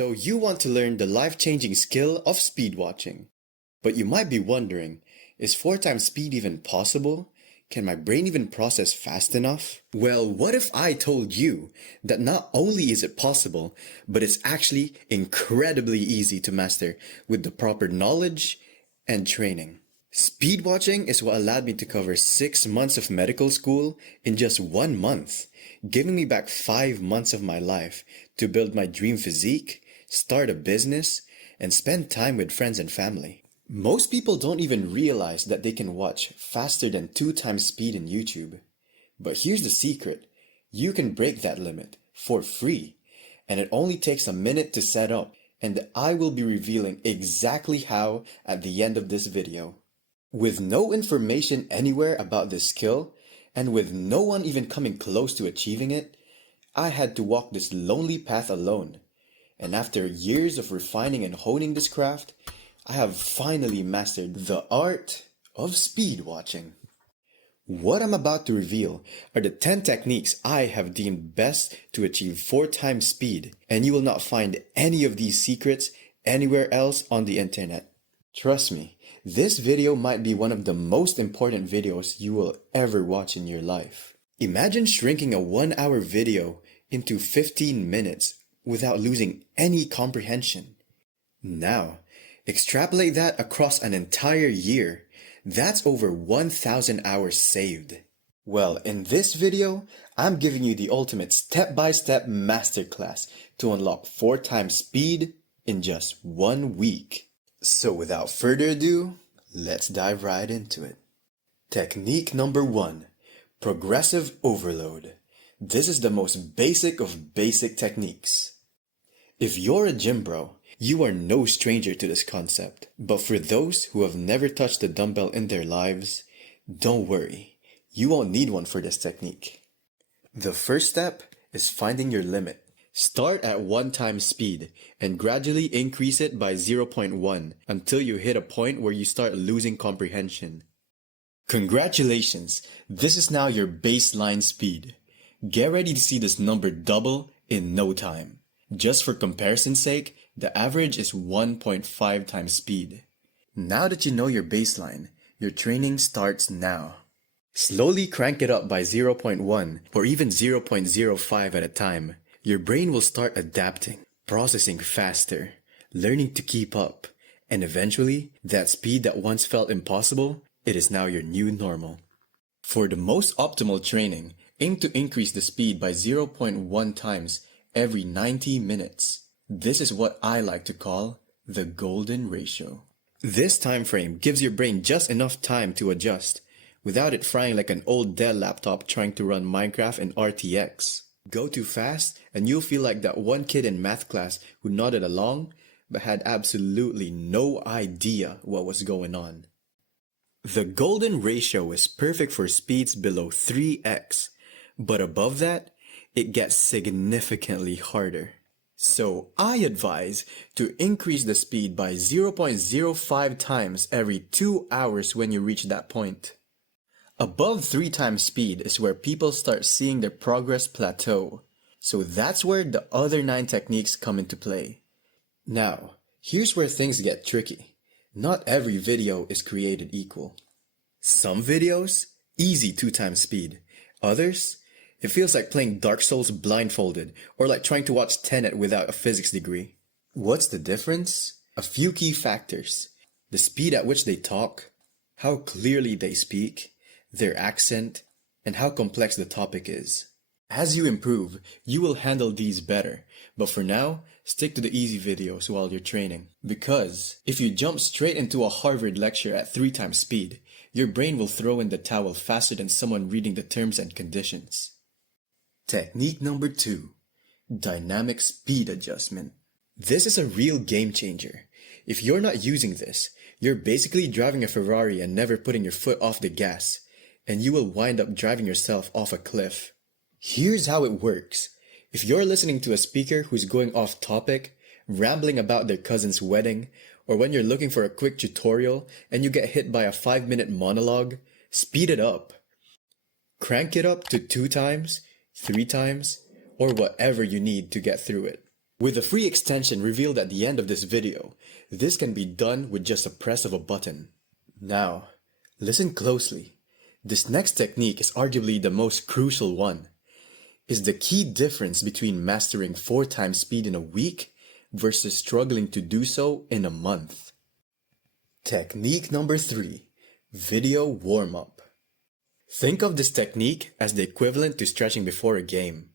So you want to learn the life-changing skill of speed watching. But you might be wondering, is 4 times speed even possible? Can my brain even process fast enough? Well, what if I told you that not only is it possible, but it's actually incredibly easy to master with the proper knowledge and training. Speed watching is what allowed me to cover 6 months of medical school in just 1 month, giving me back 5 months of my life to build my dream physique, start a business, and spend time with friends and family. Most people don't even realize that they can watch faster than 2 times speed in YouTube. But here's the secret. You can break that limit for free, and it only takes a minute to set up, and I will be revealing exactly how at the end of this video. With no information anywhere about this skill, and with no one even coming close to achieving it, I had to walk this lonely path alone. And after years of refining and honing this craft, I have finally mastered the art of speed watching. What I'm about to reveal are the 10 techniques I have deemed best to achieve 4 times speed, and you will not find any of these secrets anywhere else on the internet. Trust me, this video might be one of the most important videos you will ever watch in your life. Imagine shrinking a 1-hour video into 15 minutes without losing any comprehension. Now, extrapolate that across an entire year. That's over 1,000 hours saved. Well, in this video, I'm giving you the ultimate step-by-step masterclass to unlock 4 times speed in just 1 week. So without further ado, let's dive right into it. Technique number 1, progressive overload. This is the most basic of basic techniques. If you're a gym bro, you are no stranger to this concept. But for those who have never touched a dumbbell in their lives, don't worry, you won't need one for this technique. The first step is finding your limit. Start at 1 times speed and gradually increase it by 0.1 until you hit a point where you start losing comprehension. Congratulations, this is now your baseline speed. Get ready to see this number double in no time. Just for comparison's sake, the average is 1.5 times speed. Now that you know your baseline, your training starts now. Slowly crank it up by 0.1 or even 0.05 at a time. Your brain will start adapting, processing faster, learning to keep up, and eventually, that speed that once felt impossible, it is now your new normal. For the most optimal training, aim to increase the speed by 0.1 times every 90 minutes. This is what I like to call the golden ratio. This time frame gives your brain just enough time to adjust, without it frying like an old dead laptop trying to run Minecraft and RTX. Go too fast and you'll feel like that one kid in math class who nodded along but had absolutely no idea what was going on. The golden ratio is perfect for speeds below 3x, but above that, it gets significantly harder. So I advise to increase the speed by 0.05 times every 2 hours when you reach that point. Above 3 times speed is where people start seeing their progress plateau. So that's where the other 9 techniques come into play. Now, here's where things get tricky. Not every video is created equal. Some videos, easy 2 times speed. Others, it feels like playing Dark Souls blindfolded or like trying to watch Tenet without a physics degree. What's the difference? A few key factors. The speed at which they talk, how clearly they speak, their accent, and how complex the topic is. As you improve, you will handle these better, but for now, stick to the easy videos while you're training. Because if you jump straight into a Harvard lecture at 3 times speed, your brain will throw in the towel faster than someone reading the terms and conditions. Technique number 2, dynamic speed adjustment. This is a real game changer. If you're not using this, you're basically driving a Ferrari and never putting your foot off the gas, and you will wind up driving yourself off a cliff. Here's how it works. If you're listening to a speaker who's going off topic, rambling about their cousin's wedding, or when you're looking for a quick tutorial and you get hit by a 5-minute monologue, speed it up. Crank it up to 2 times, 3 times, or whatever you need to get through it. With the free extension revealed at the end of this video, this can be done with just a press of a button. Now, listen closely. This next technique is arguably the most crucial one. Is the key difference between mastering 4 times speed in a week versus struggling to do so in a month. Technique number 3, video warm-up. Think of this technique as the equivalent to stretching before a game.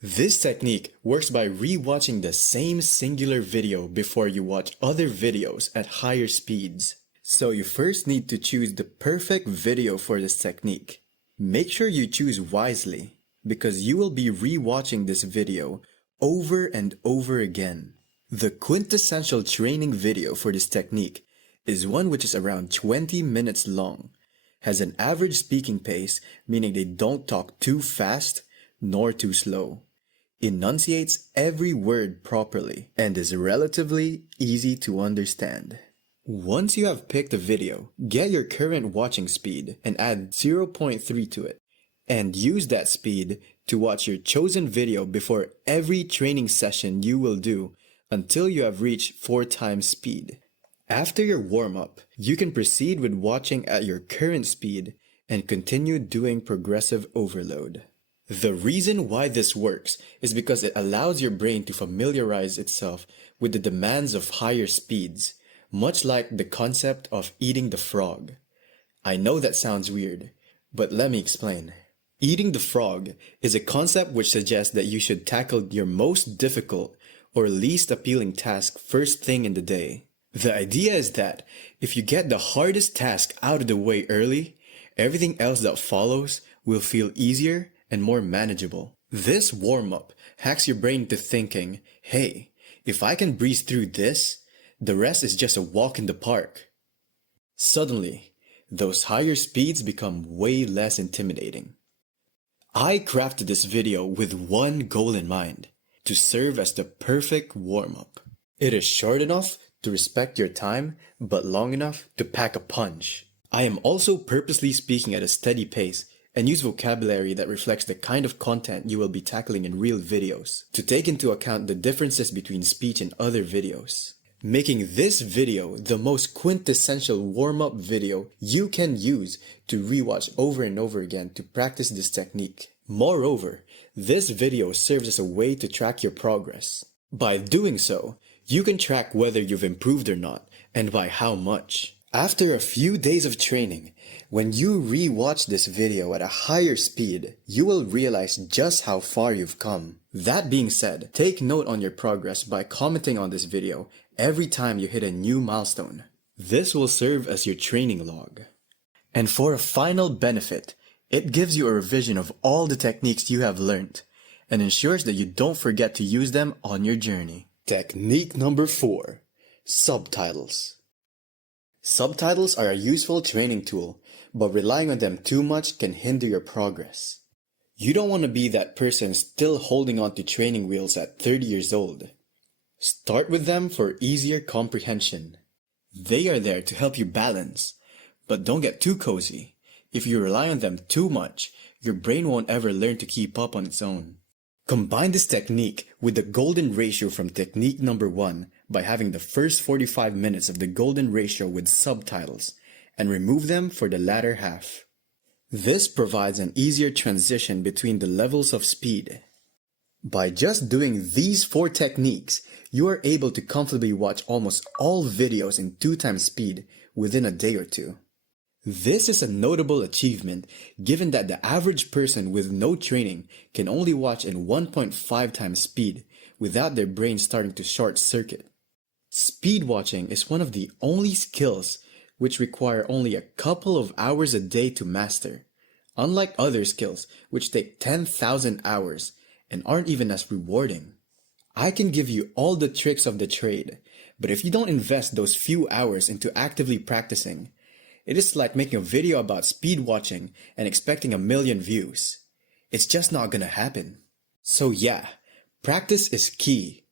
This technique works by re-watching the same singular video before you watch other videos at higher speeds. So you first need to choose the perfect video for this technique. Make sure you choose wisely, because you will be re-watching this video over and over again. The quintessential training video for this technique is one which is around 20 minutes long, has an average speaking pace, meaning they don't talk too fast nor too slow, enunciates every word properly, and is relatively easy to understand. Once you have picked a video, get your current watching speed and add 0.3 to it, and use that speed to watch your chosen video before every training session you will do until you have reached 4 times speed. After your warm-up, you can proceed with watching at your current speed and continue doing progressive overload. The reason why this works is because it allows your brain to familiarize itself with the demands of higher speeds, much like the concept of eating the frog. I know that sounds weird, but let me explain. Eating the frog is a concept which suggests that you should tackle your most difficult or least appealing task first thing in the day. The idea is that if you get the hardest task out of the way early, everything else that follows will feel easier and more manageable. This warm-up hacks your brain into thinking, hey, if I can breeze through this, the rest is just a walk in the park. Suddenly, those higher speeds become way less intimidating. I crafted this video with one goal in mind, to serve as the perfect warm-up. It is short enough to respect your time, but long enough to pack a punch. I am also purposely speaking at a steady pace and use vocabulary that reflects the kind of content you will be tackling in real videos, to take into account the differences between speech and other videos, making this video the most quintessential warm-up video you can use to rewatch over and over again to practice this technique. Moreover, this video serves as a way to track your progress. By doing so, you can track whether you've improved or not, and by how much. After a few days of training, when you re-watch this video at a higher speed, you will realize just how far you've come. That being said, take note on your progress by commenting on this video every time you hit a new milestone. This will serve as your training log. And for a final benefit, it gives you a revision of all the techniques you have learned and ensures that you don't forget to use them on your journey. Technique number 4, subtitles. Subtitles are a useful training tool, but relying on them too much can hinder your progress. You don't want to be that person still holding on to training wheels at 30 years old. Start with them for easier comprehension. They are there to help you balance, but don't get too cozy. If you rely on them too much, your brain won't ever learn to keep up on its own. Combine this technique with the golden ratio from technique number 1 by having the first 45 minutes of the golden ratio with subtitles and remove them for the latter half. This provides an easier transition between the levels of speed. By just doing these 4 techniques, you are able to comfortably watch almost all videos in 2 times speed within a day or 2. This is a notable achievement given that the average person with no training can only watch in 1.5 times speed without their brain starting to short circuit. Speed watching is one of the only skills which require only a couple of hours a day to master, unlike other skills which take 10,000 hours and aren't even as rewarding. I can give you all the tricks of the trade, but if you don't invest those few hours into actively practicing, it is like making a video about speed watching and expecting 1 million views. It's just not gonna happen. So yeah, practice is key.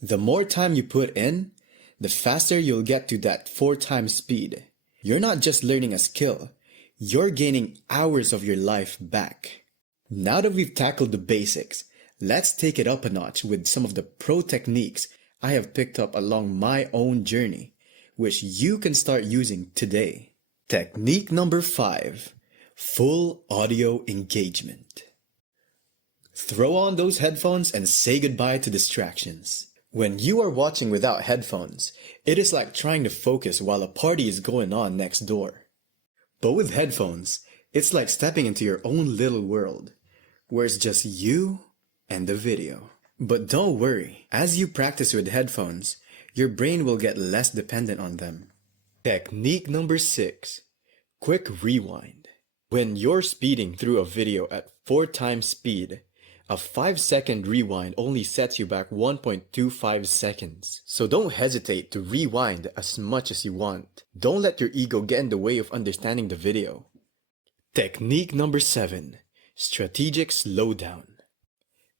The more time you put in, the faster you'll get to that 4 times speed. You're not just learning a skill, you're gaining hours of your life back. Now that we've tackled the basics, Let's take it up a notch with some of the pro techniques I have picked up along my own journey, which you can start using today. Technique number 5, full audio engagement. Throw on those headphones and say goodbye to distractions. When you are watching without headphones, it is like trying to focus while a party is going on next door. But with headphones, it's like stepping into your own little world, where it's just you and the video. But don't worry, as you practice with headphones, your brain will get less dependent on them. Technique number 6, quick rewind. When you're speeding through a video at 4 times speed, a 5-second rewind only sets you back 1.25 seconds. So don't hesitate to rewind as much as you want. Don't let your ego get in the way of understanding the video. Technique number 7, strategic slowdown.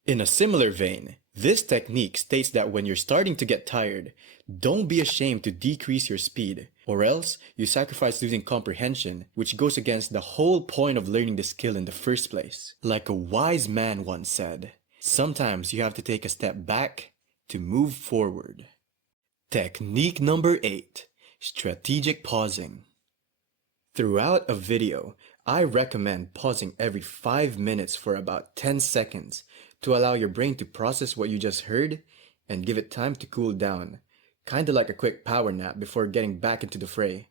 In a similar vein, this technique states that when you're starting to get tired, don't be ashamed to decrease your speed, or else you sacrifice losing comprehension, which goes against the whole point of learning the skill in the first place. Like a wise man once said, sometimes you have to take a step back to move forward. Technique number 8, strategic pausing. Throughout a video, I recommend pausing every 5 minutes for about 10 seconds to allow your brain to process what you just heard and give it time to cool down, kinda like a quick power nap before getting back into the fray.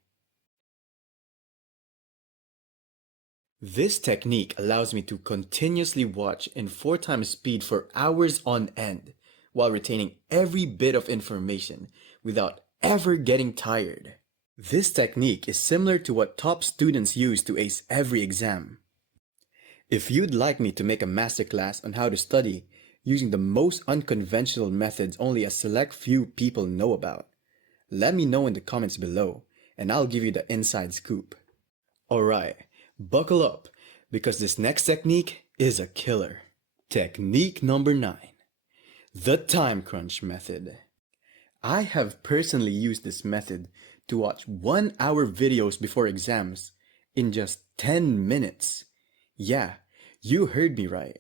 This technique allows me to continuously watch in 4 times speed for hours on end, while retaining every bit of information without ever getting tired. This technique is similar to what top students use to ace every exam. If you'd like me to make a masterclass on how to study using the most unconventional methods only a select few people know about, let me know in the comments below and I'll give you the inside scoop. Alright, buckle up because this next technique is a killer. Technique number 9, the time crunch method. I have personally used this method to watch 1-hour videos before exams in just 10 minutes. Yeah, you heard me right.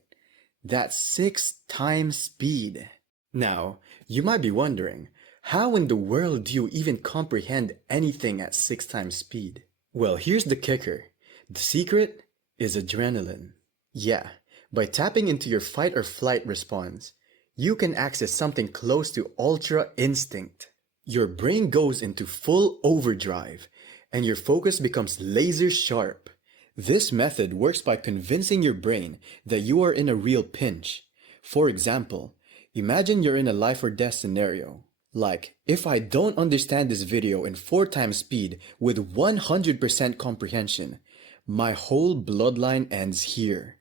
That's 6 times speed. Now, you might be wondering, how in the world do you even comprehend anything at 6 times speed? Well, here's the kicker. The secret is adrenaline. Yeah, by tapping into your fight or flight response, you can access something close to ultra instinct. Your brain goes into full overdrive, and your focus becomes laser sharp. This method works by convincing your brain that you are in a real pinch. For example, imagine you're in a life or death scenario. Like, if I don't understand this video in 4 times speed with 100% comprehension, my whole bloodline ends here.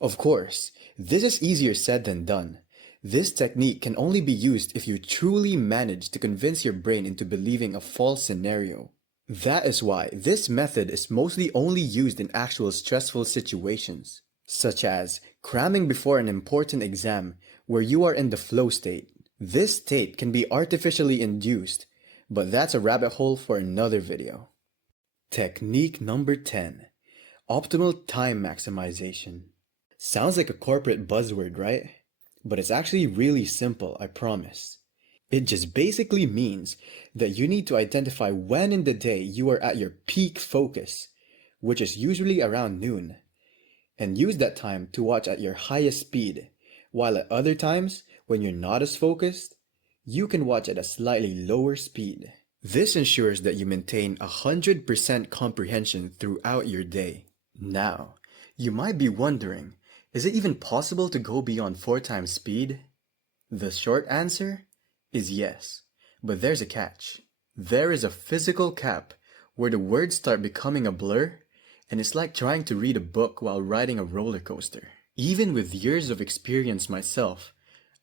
Of course, this is easier said than done. This technique can only be used if you truly manage to convince your brain into believing a false scenario. That is why this method is mostly only used in actual stressful situations, such as cramming before an important exam where you are in the flow state. This state can be artificially induced, but that's a rabbit hole for another video. Technique number 10, optimal time maximization. Sounds like a corporate buzzword, right? But it's actually really simple, I promise. It just basically means that you need to identify when in the day you are at your peak focus, which is usually around noon, and use that time to watch at your highest speed, while at other times, when you're not as focused, you can watch at a slightly lower speed. This ensures that you maintain 100% comprehension throughout your day. Now, you might be wondering, is it even possible to go beyond 4 times speed? The short answer is yes, but there's a catch. There is a physical cap where the words start becoming a blur, and it's like trying to read a book while riding a roller coaster. Even with years of experience myself,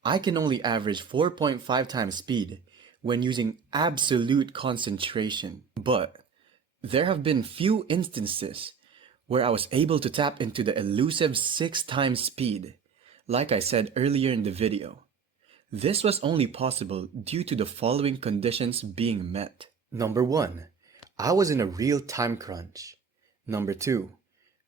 I can only average 4.5 times speed when using absolute concentration. But there have been few instances where I was able to tap into the elusive 6 times speed, like I said earlier in the video. This was only possible due to the following conditions being met. Number 1, I was in a real time crunch. Number 2,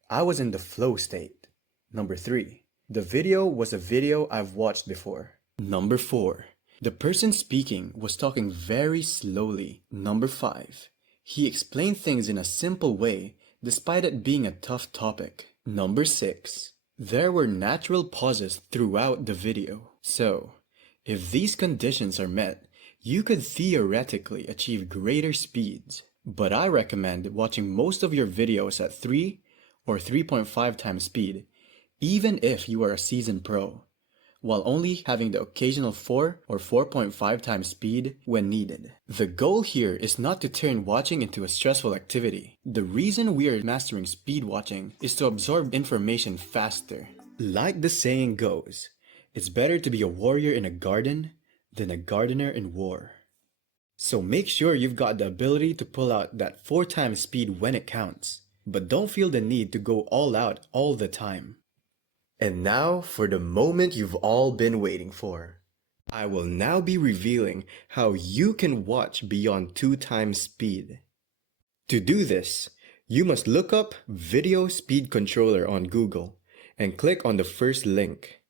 I was in the flow state. Number 3, The video was a video I've watched before. Number 4. The person speaking was talking very slowly. Number 5. He explained things in a simple way despite it being a tough topic. Number 6. There were natural pauses throughout the video. So, if these conditions are met, you could theoretically achieve greater speeds. But I recommend watching most of your videos at 3 or 3.5 times speed, even if you are a seasoned pro, while only having the occasional 4 or 4.5 times speed when needed. The goal here is not to turn watching into a stressful activity. The reason we are mastering speed watching is to absorb information faster. Like the saying goes, it's better to be a warrior in a garden than a gardener in war. So make sure you've got the ability to pull out that 4 times speed when it counts, but don't feel the need to go all out all the time. And now for the moment you've all been waiting for. I will now be revealing how you can watch beyond 2 times speed. To do this, you must look up Video Speed Controller on Google and click on the first link.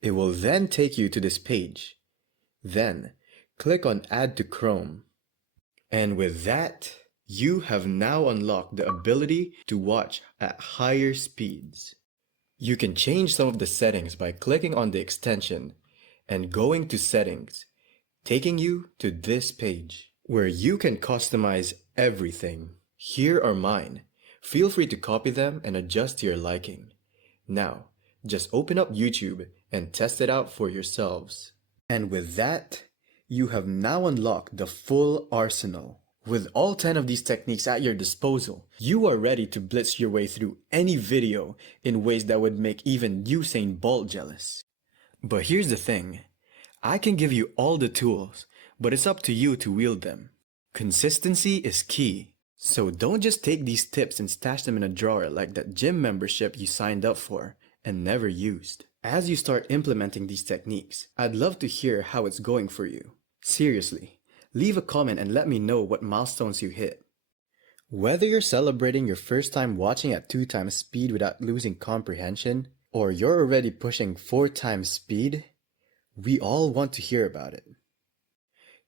It will then take you to this page. Then, click on Add to Chrome. And with that, you have now unlocked the ability to watch at higher speeds. You can change some of the settings by clicking on the extension and going to Settings, taking you to this page, where you can customize everything. Here are mine. Feel free to copy them and adjust to your liking. Now, just open up YouTube and test it out for yourselves. And with that, you have now unlocked the full arsenal. With all 10 of these techniques at your disposal, you are ready to blitz your way through any video in ways that would make even Usain Bolt jealous. But here's the thing, I can give you all the tools, but it's up to you to wield them. Consistency is key, so don't just take these tips and stash them in a drawer like that gym membership you signed up for and never used. As you start implementing these techniques, I'd love to hear how it's going for you. Seriously, leave a comment and let me know what milestones you hit. Whether you're celebrating your first time watching at 2 times speed without losing comprehension, or you're already pushing 4 times speed, we all want to hear about it.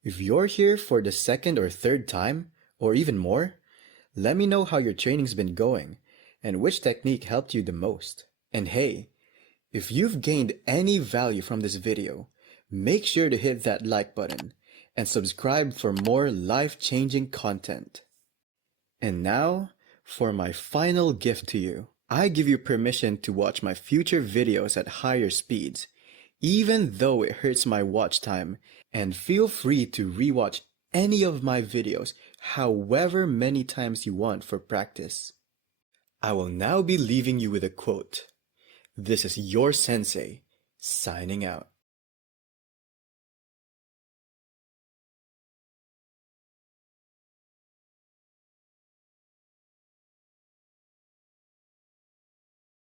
If you're here for the second or third time, or even more, let me know how your training's been going and which technique helped you the most. And hey, if you've gained any value from this video, make sure to hit that like button and subscribe for more life-changing content. And now, for my final gift to you. I give you permission to watch my future videos at higher speeds, even though it hurts my watch time, and feel free to rewatch any of my videos however many times you want for practice. I will now be leaving you with a quote. This is your sensei, signing out.